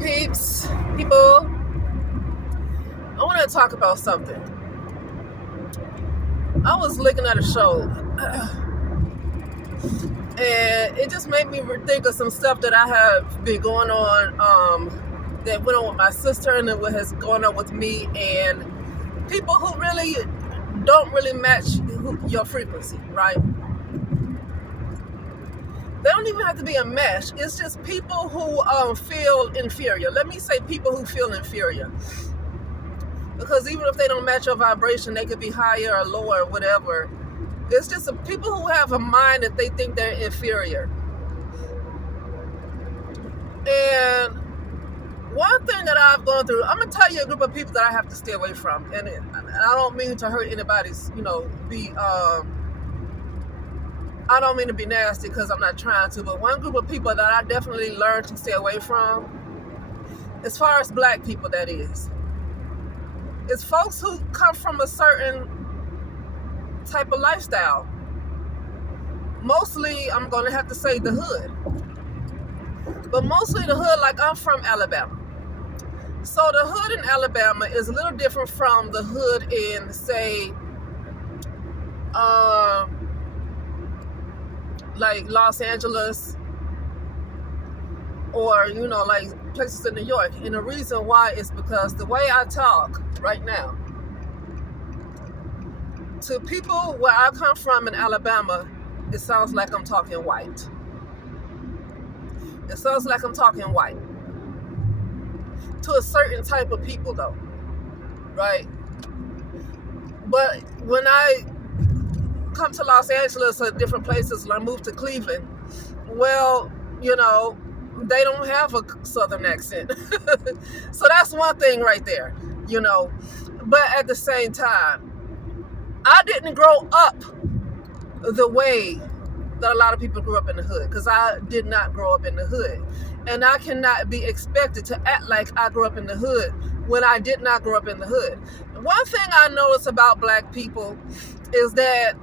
peeps, people. I want to talk about something. I was looking at a show, and it just made me think of some stuff that I have been going on, that went on with my sister, and what has gone on with me, and people who really don't really match your frequency, right? They don't even have to be a mesh. It's just people who feel inferior. Let me say people who feel inferior. Because even if they don't match your vibration, they could be higher or lower or whatever. It's just people who have a mind that they think they're inferior. And one thing that I've gone through, I'm going to tell you a group of people that I have to stay away from. And I don't mean to hurt anybody's, I don't mean to be nasty because I'm not trying to, but one group of people that I definitely learned to stay away from, as far as black people that is folks who come from a certain type of lifestyle. Mostly, I'm going to have to say the hood. But mostly the hood, like I'm from Alabama. So the hood in Alabama is a little different from the hood in, say, like Los Angeles or, like places in New York. And the reason why is because the way I talk right now to people where I come from in Alabama, it sounds like I'm talking white. It sounds like I'm talking white. To a certain type of people though, right? But when I come to Los Angeles or different places, or I move to Cleveland, well, they don't have a southern accent. So that's one thing right there, But at the same time, I didn't grow up the way that a lot of people grew up in the hood, because I did not grow up in the hood. And I cannot be expected to act like I grew up in the hood when I did not grow up in the hood. One thing I notice about black people is that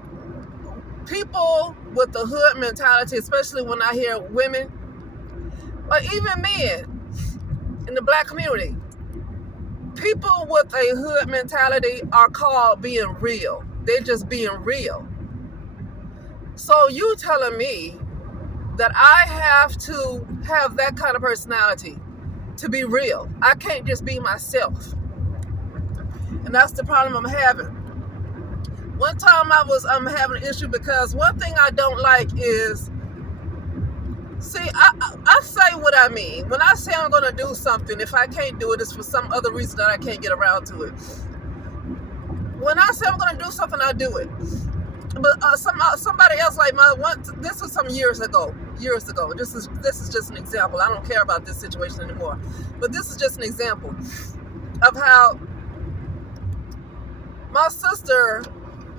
people with the hood mentality, especially when I hear women, or even men in the black community, people with a hood mentality are called being real. They're just being real. So you telling me that I have to have that kind of personality to be real? I can't just be myself. And that's the problem I'm having. One time I'm having an issue because one thing I don't like is, see, I say what I mean. When I say I'm going to do something, if I can't do it, it's for some other reason that I can't get around to it. When I say I'm going to do something, I do it. But somebody else, like this was some years ago. This is just an example. I don't care about this situation anymore. But this is just an example of how my sister,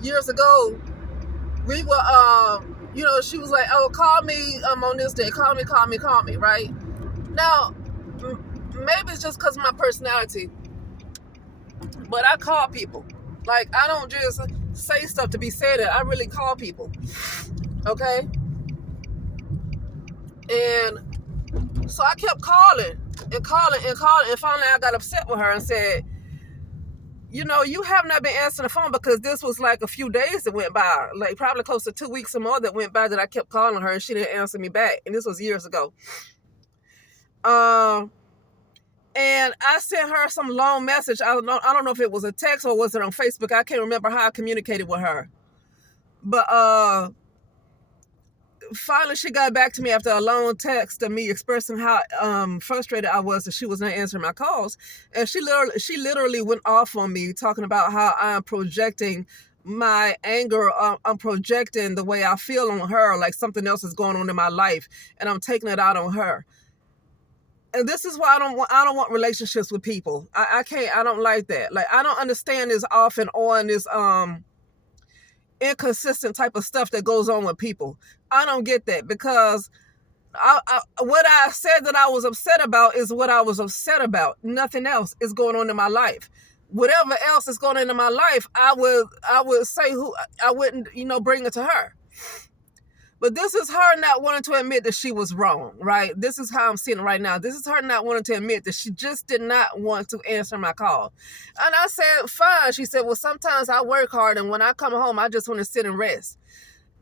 years ago, we were, she was like, oh, call me on this day. Call me, right? Now, maybe it's just because of my personality, but I call people. Like, I don't just say stuff to be said. I really call people, okay? And so I kept calling, and finally I got upset with her and said, you have not been answering the phone, because this was like a few days that went by, like probably close to 2 weeks or more that went by that I kept calling her and she didn't answer me back. And this was years ago. And I sent her some long message. I don't know if it was a text or was it on Facebook. I can't remember how I communicated with her. But finally she got back to me after a long text of me expressing how frustrated I was that she was not answering my calls. And she literally went off on me, talking about how I'm projecting my anger. I'm projecting the way I feel on her, like something else is going on in my life, and I'm taking it out on her. And this is why I don't want relationships with people. I don't like that. Like, I don't understand this off and on, this inconsistent type of stuff that goes on with people. I don't get that, because what I said that I was upset about is what I was upset about. Nothing else is going on in my life. Whatever else is going on in my life, I would say I wouldn't, bring it to her. But this is her not wanting to admit that she was wrong, right? This is how I'm seeing it right now. This is her not wanting to admit that she just did not want to answer my call. And I said, fine. She said, well, sometimes I work hard, and when I come home, I just want to sit and rest.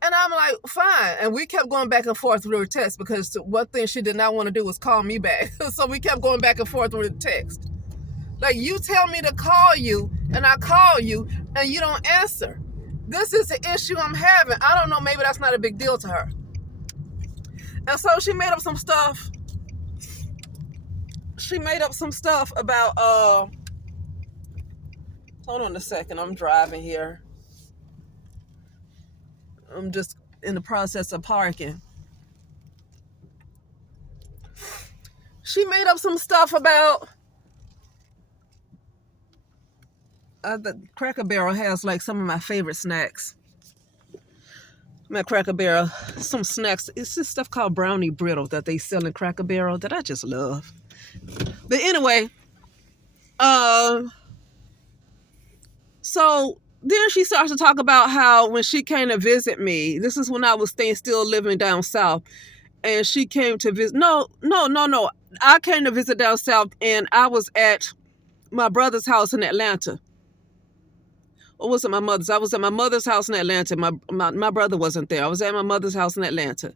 And I'm like, fine. And we kept going back and forth through her text, because one thing she did not want to do was call me back. So we kept going back and forth through the text. Like, you tell me to call you, and I call you, and you don't answer. This is the issue I'm having. I don't know, maybe that's not a big deal to her. And so she made up some stuff. She made up some stuff about, hold on a second, I'm driving here. I'm just in the process of parking. She made up some stuff about, the Cracker Barrel has like some of my favorite snacks. I'm at Cracker Barrel, some snacks. It's this stuff called brownie brittle that they sell in Cracker Barrel that I just love. But anyway, so then she starts to talk about how when she came to visit me, this is when I was still living down south, and she came to visit. No. I came to visit down south, and I was at my brother's house in Atlanta. Or was it my mother's? I was at my mother's house in Atlanta. My brother wasn't there. I was at my mother's house in Atlanta,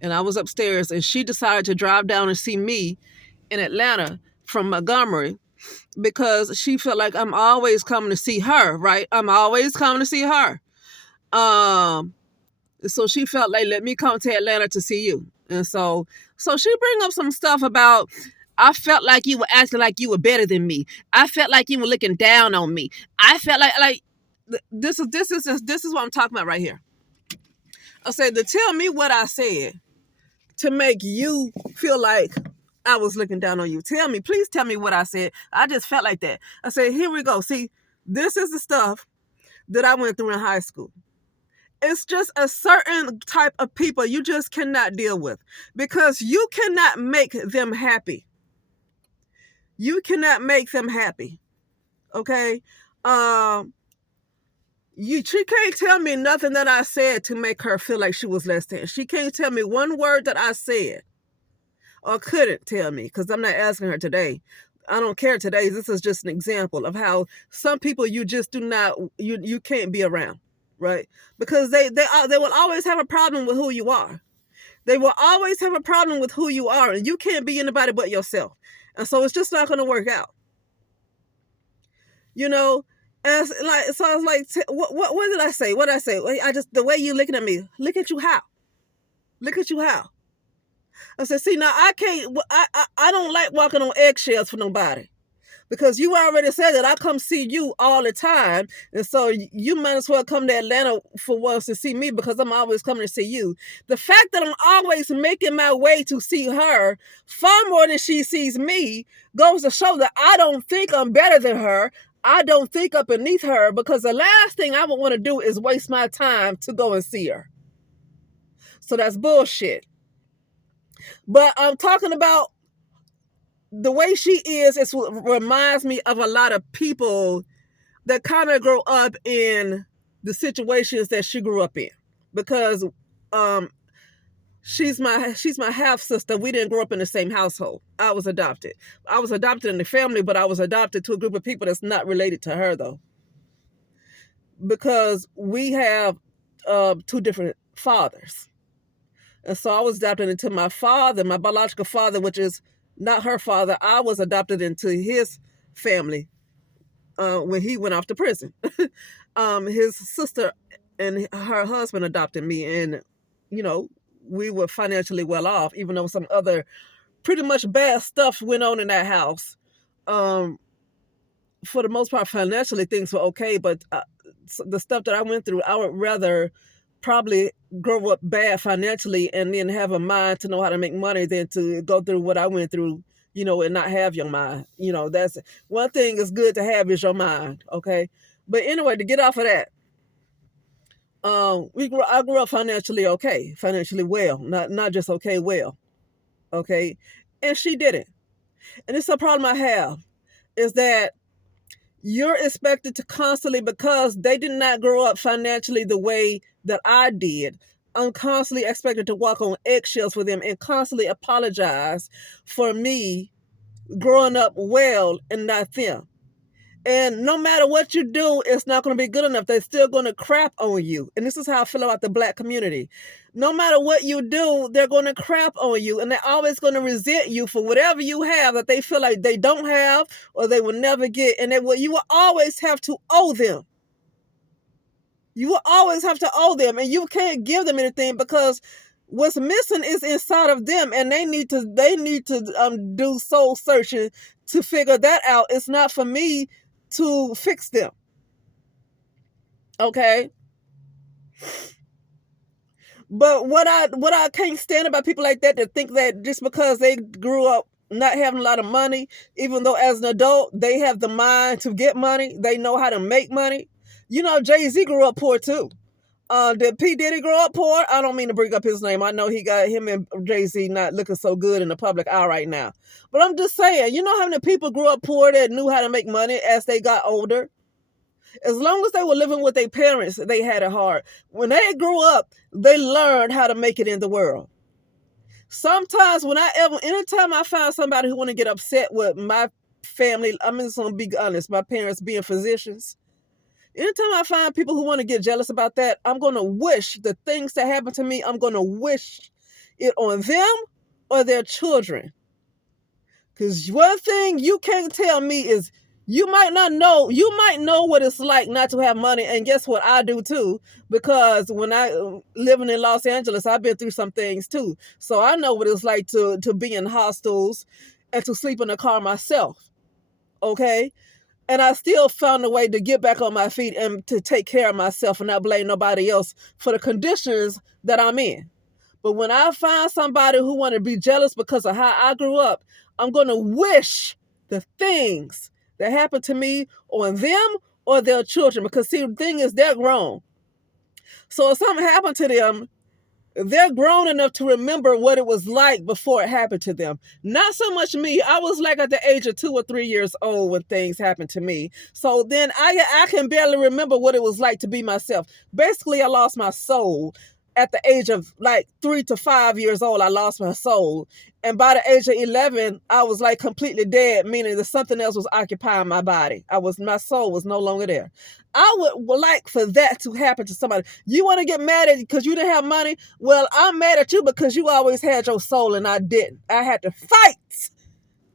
and I was upstairs, and she decided to drive down and see me in Atlanta from Montgomery, because she felt like I'm always coming to see her, right? I'm always coming to see her. So she felt like, let me come to Atlanta to see you. And so she bring up some stuff about, I felt like you were acting like you were better than me. I felt like you were looking down on me. I felt like this is what I'm talking about right here. I said, to tell me what I said to make you feel like I was looking down on you. Please tell me what I said. I just felt like that. I said, here we go. See, this is the stuff that I went through in high school. It's just a certain type of people you just cannot deal with, because you cannot make them happy. You cannot make them happy. Okay? She can't tell me nothing that I said to make her feel like she was less than. She can't tell me one word that I said, or couldn't tell me, because I'm not asking her today. I don't care today. This is just an example of how some people you just do not, you can't be around, right? Because they will always have a problem with who you are. They will always have a problem with who you are, and you can't be anybody but yourself. And so it's just not going to work out. You know, and so I was like, what did I say? What did I say? The way you looking at me, look at you how? Look at you how? I said, see, now I can't, I don't like walking on eggshells for nobody, because you already said that I come see you all the time. And so you might as well come to Atlanta for once to see me, because I'm always coming to see you. The fact that I'm always making my way to see her far more than she sees me goes to show that I don't think I'm better than her. I don't think I'm beneath her, because the last thing I would want to do is waste my time to go and see her. So that's bullshit. But I'm talking about the way she is. It reminds me of a lot of people that kind of grow up in the situations that she grew up in, because she's my half sister. We didn't grow up in the same household. I was adopted. I was adopted in the family, but I was adopted to a group of people that's not related to her, though, because we have two different fathers. And so I was adopted into my father, my biological father, which is not her father. I was adopted into his family when he went off to prison. His sister and her husband adopted me, and, you know, we were financially well off, even though some other pretty much bad stuff went on in that house. For the most part, financially, things were okay, but the stuff that I went through, I would rather probably grow up bad financially and then have a mind to know how to make money than to go through what I went through, you know, and not have your mind. You know, that's one thing is good to have is your mind, okay? But anyway, to get off of that, I grew up financially okay, financially well, not just okay, well, okay? And she didn't. And it's a problem I have, is that you're expected to constantly, because they did not grow up financially the way that I did, I'm constantly expected to walk on eggshells for them and constantly apologize for me growing up well and not them. And no matter what you do, it's not going to be good enough. They're still going to crap on you. And this is how I feel about the Black community. No matter what you do, they're going to crap on you. And they're always going to resent you for whatever you have that they feel like they don't have or they will never get. And you will always have to owe them. You will always have to owe them. And you can't give them anything because what's missing is inside of them. And they need to do soul searching to figure that out. It's not for me to fix them. Okay? But what I can't stand about people like that think that just because they grew up not having a lot of money, even though as an adult they have the mind to get money, they know how to make money. You know, Jay-Z grew up poor too. Did P. Diddy grow up poor? I don't mean to bring up his name. I know he got him and Jay-Z not looking so good in the public eye right now. But I'm just saying, you know how many people grew up poor that knew how to make money as they got older? As long as they were living with their parents, they had it hard. When they grew up, they learned how to make it in the world. Sometimes anytime I find somebody who want to get upset with my family, I'm just going to be honest, my parents being physicians, anytime I find people who want to get jealous about that, I'm going to wish the things that happen to me, I'm going to wish it on them or their children. Because one thing you can't tell me is you might know what it's like not to have money. And guess what? I do too. Because when I living in Los Angeles, I've been through some things too. So I know what it's like to be in hostels and to sleep in a car myself. Okay? And I still found a way to get back on my feet and to take care of myself and not blame nobody else for the conditions that I'm in. But when I find somebody who want to be jealous because of how I grew up, I'm going to wish the things that happened to me on them or their children. Because see, the thing is, they're grown. So if something happened to them, they're grown enough to remember what it was like before it happened to them. Not so much me. I was like at the age of 2 or 3 years old when things happened to me. So then I can barely remember what it was like to be myself. Basically, I lost my soul. At the age of like 3 to 5 years old, I lost my soul. And by the age of 11, I was like completely dead, meaning that something else was occupying my body. My soul was no longer there. I would like for that to happen to somebody. You want to get mad at you because you didn't have money? Well, I'm mad at you because you always had your soul and I didn't. I had to fight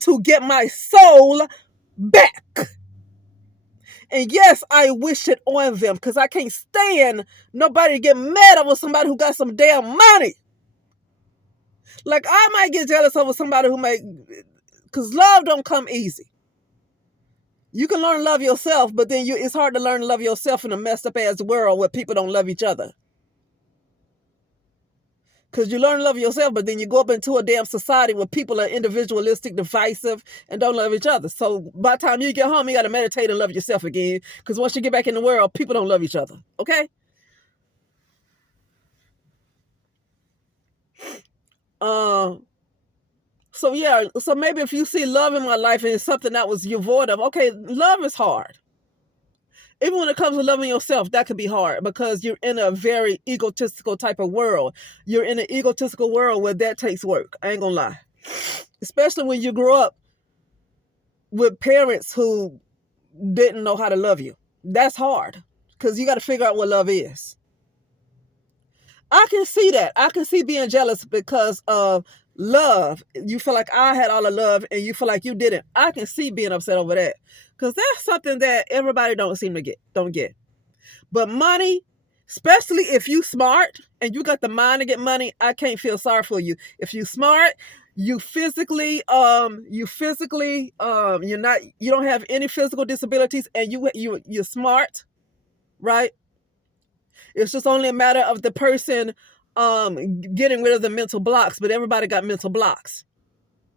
to get my soul back. And yes, I wish it on them because I can't stand nobody to get mad over somebody who got some damn money. Like I might get jealous over somebody because love don't come easy. You can learn to love yourself, but then it's hard to learn to love yourself in a messed up ass world where people don't love each other. Because you learn to love yourself, but then you go up into a damn society where people are individualistic, divisive, and don't love each other. So by the time you get home, you got to meditate and love yourself again. Because once you get back in the world, people don't love each other. Okay? So yeah, so maybe if you see love in my life and it's something that was you void of, okay, love is hard. Even when it comes to loving yourself, that can be hard because you're in a very egotistical type of world. You're in an egotistical world where that takes work. I ain't gonna lie. Especially when you grow up with parents who didn't know how to love you. That's hard because you got to figure out what love is. I can see that. I can see being jealous because of love. You feel like I had all the love and you feel like you didn't. I can see being upset over that because that's something that everybody don't get. But money, especially if you smart and you got the mind to get money, I can't feel sorry for you. If you smart, you don't have any physical disabilities and you're smart, right? It's just only a matter of the person getting rid of the mental blocks, but everybody got mental blocks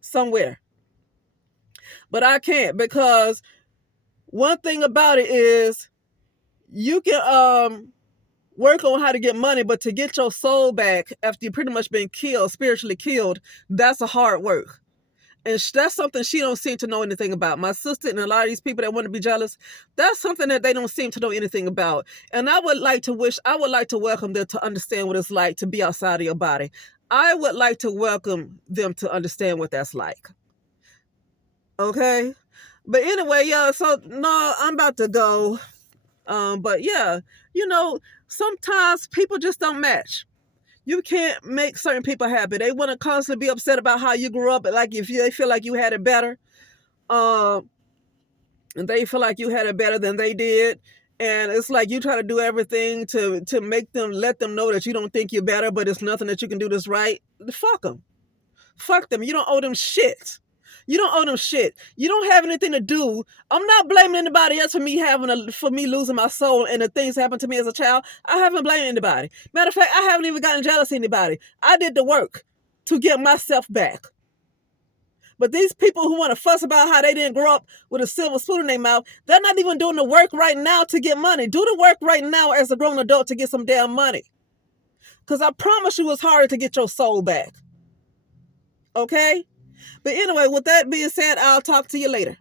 somewhere. But I can't because one thing about it is you can work on how to get money, but to get your soul back after you've pretty much been killed, spiritually killed, that's a hard work. And that's something she don't seem to know anything about. My sister and a lot of these people that want to be jealous, that's something that they don't seem to know anything about. And I would like to welcome them to understand what it's like to be outside of your body. I would like to welcome them to understand what that's like. Okay? But anyway, yeah, so no, I'm about to go. But yeah, sometimes people just don't match. You can't make certain people happy. They want to constantly be upset about how you grew up, like if they feel like you had it better, and they feel like you had it better than they did, and it's like you try to do everything to let them know that you don't think you're better, but it's nothing that you can do that's right. Fuck them. Fuck them. You don't owe them shit. You don't owe them shit. You don't have anything to do. I'm not blaming anybody else for me losing my soul and the things that happened to me as a child. I haven't blamed anybody. Matter of fact, I haven't even gotten jealous of anybody. I did the work to get myself back. But these people who want to fuss about how they didn't grow up with a silver spoon in their mouth, they're not even doing the work right now to get money. Do the work right now as a grown adult to get some damn money. Because I promise you it's harder to get your soul back. Okay? But anyway, with that being said, I'll talk to you later.